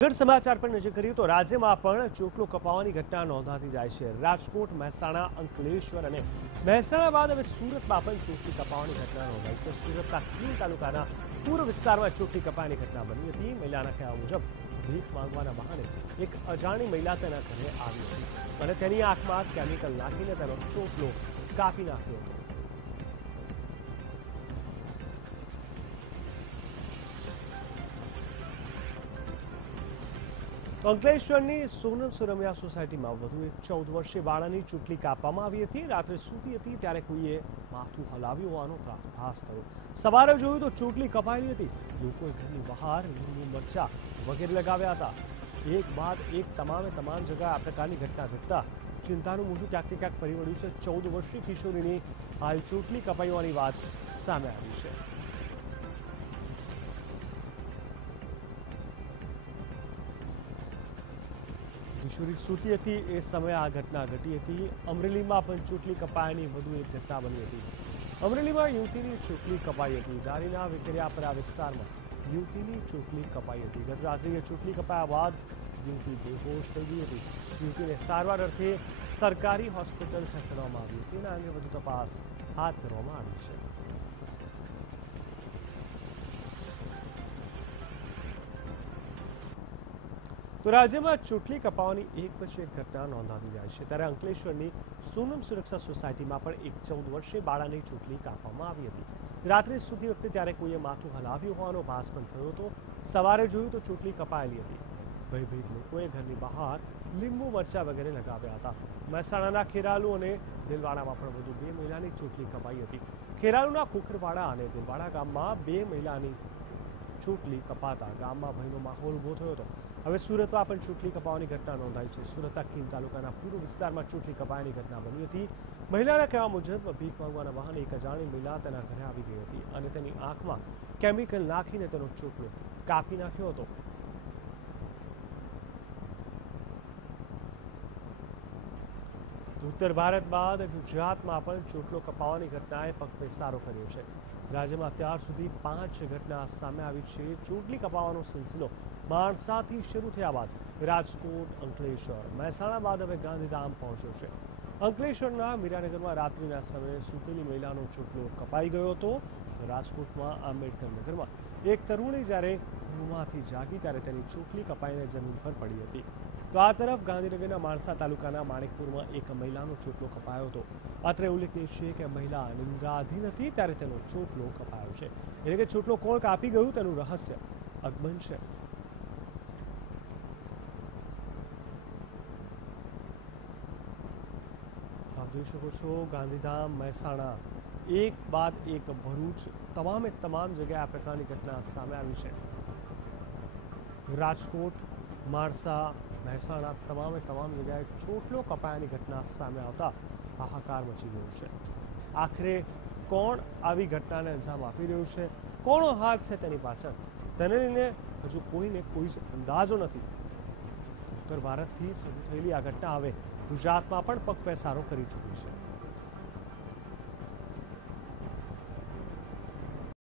આગળ સમાચાર પર નજર કરીએ તો રાજ્યમાં પણ ચોટલો કપાવાની ઘટના નોંધાતી જાય છે। રાજકોટ, મહેસાણા, અંકલેશ્વર અને મહેસાણા બાદ હવે સુરતમાં પણ ચોટલી કપાવાની ઘટના નોંધાઈ છે। સુરતના કીમ તાલુકાના પૂર્વ વિસ્તારમાં ચોટલી કપાવાની ઘટના બની હતી। મહિલાના કહેવા મુજબ ભીખ માંગવાના બહાને એક અજાણી મહિલા તેના ઘરે આવી હતી અને તેની આંખમાં કેમિકલ નાખીને તેનો ચોટલો કાપી નાખ્યો હતો। અંકલેશ્વરની સોનમ સુરમ્યા સોસાયટીમાં વધુ એક 14 વર્ષીય બાળાની ચોટલી કાપવામાં આવી હતી। રાત્રે સૂતી હતી ત્યારે કોઈએ માથું હલાવ્યું હોવાનો ભાસ થયો। સવારે જોયું તો ચોટલી કપાયેલી હતી। લોકોએ ઘરની બહાર લીંબુ મરચા વગેરે લગાવ્યા હતા। એક બાદ એક તમામ જગ્યાએ આ પ્રકારની ઘટના ઘટતા ચિંતાનું મોજું ક્યાંક ને ક્યાંક ફરી વળ્યું છે। 14 વર્ષીય કિશોરીની હાલ ચોટલી કપાઈ હોવાની વાત સામે આવી છે। કિશોરી સૂતી હતી એ સમયે આ ઘટના ઘટી હતી। અમરેલીમાં પણ ચોટલી કપાયાની વધુ એક ઘટના બની હતી। અમરેલીમાં યુવતીની ચોટલી કપાઈ હતી। દારીના વેકરિયાપરા વિસ્તારમાં યુવતીની ચોટલી કપાઈ હતી। ગત રાત્રિએ ચોટલી કપાયા બાદ યુવતી બેહોશ થઈ ગઈ હતી। યુવતીને સારવાર અર્થે સરકારી હોસ્પિટલ ખસેડવામાં આવી હતી અને અંગે વધુ તપાસ હાથ ધરવામાં આવી છે। તો રાજ્યમાં ચોટલી કપાવાની એક પછી એક ઘટના નોંધાતી જાય છે। ત્યારે અંકલેશ્વરની સોનમ સુરક્ષા સોસાયટીમાં પણ એક 14 વર્ષીય બાળાની ચોટલી કાપવામાં આવી હતી। રાત્રે સૂતી વખતે ત્યારે કોઈએ માથું હલાવ્યું હોવાનો ભાસ પણ થયો હતો। સવારે જોયું તો ચોટલી કપાયેલી હતી। ભયભીત લોકોએ ઘરની બહાર લીંબુ મરચા વગેરે લગાવ્યા હતા। મહેસાણાના ખેરાલુ અને દિલવાડામાં પણ વધુ 2 મહિલાની ચોટલી કપાઈ હતી। ખેરાલુના ખોખરવાડા અને દિલવાડા ગામમાં 2 મહિલાની ચોટલી કપાતા ગામમાં ભયનો માહોલ ઉભો થયો હતો। હવે સુરતમાં પણ ચોટલી કપાવાની ઘટના નોંધાઈ છે। સુરતના કીમ તાલુકાના પૂર્વ વિસ્તારમાં ચોટલી કપાયાની ઘટના બની હતી। મહિલાના કહેવા મુજબ ભીખ માંગવાના બહાને એક અજાણી મહિલા તેના ઘરે આવી ગઈ હતી અને તેની આંખમાં કેમિકલ નાખીને તેનો ચોટલો કાપી નાખ્યો હતો। ઉત્તર ભારત બાદ ગુજરાતમાં પણ ચોટલો કપાવાની ઘટનાએ પગપેસારો કર્યો છે। રાજ્યમાં અત્યાર સુધી 5 ઘટના સામે આવી છે। ચોટલી કપાવાનો સિલસિલો માણસાથી શરૂ થયા બાદ રાજકોટ, અંકલેશ્વર, મહેસાણા બાદ હવે ગાંધીધામ પહોંચ્યો છે। અંકલેશ્વરના મીરાનગરમાં રાત્રિના સમયે સૂતેલી મહિલાનો ચોટલો કપાઈ ગયો હતો। તો રાજકોટમાં આંબેડકર નગરમાં એક તરુણી જ્યારે ઊંઘમાંથી જાગી ત્યારે તેની ચોટલી કપાઈને જમીન પર પડી હતી। તો આ તરફ ગાંધીનગરના માણસા તાલુકાના માણેકપુરમાં એક મહિલાનો ચોટલો કપાયો હતો। અત્રે ઉલ્લેખનીય છે કે મહિલા નિંદ્રાધીન હતી ત્યારે તેનો ચોટલો કપાયો છે। એટલે કે ચોટલો કોણ કાપી ગયું તેનું રહસ્ય અકબંધ છે। આપ જોઈ શકો છો ગાંધીધામ, મહેસાણા, એક બાદ એક ભરૂચ, તમામ જગ્યાએ આ પ્રકારની ઘટના સામે આવી છે। રાજકોટ, માણસા, મહેસાણા તમામ જગ્યાએ ચોટલો કપાયાની ઘટના સામે આવતા હાહાકાર મચી ગયો છે। આખરે કોણ આવી ઘટનાને અંજામ આપી રહ્યું છે, કોનો હાથ છે તેની પાછળ, તેને લઈને હજુ કોઈને કોઈ જ અંદાજો નથી। ઉત્તર ભારતથી શરૂ થયેલી આ ઘટના હવે ગુજરાતમાં પણ પગપેસારો કરી ચૂકી છે।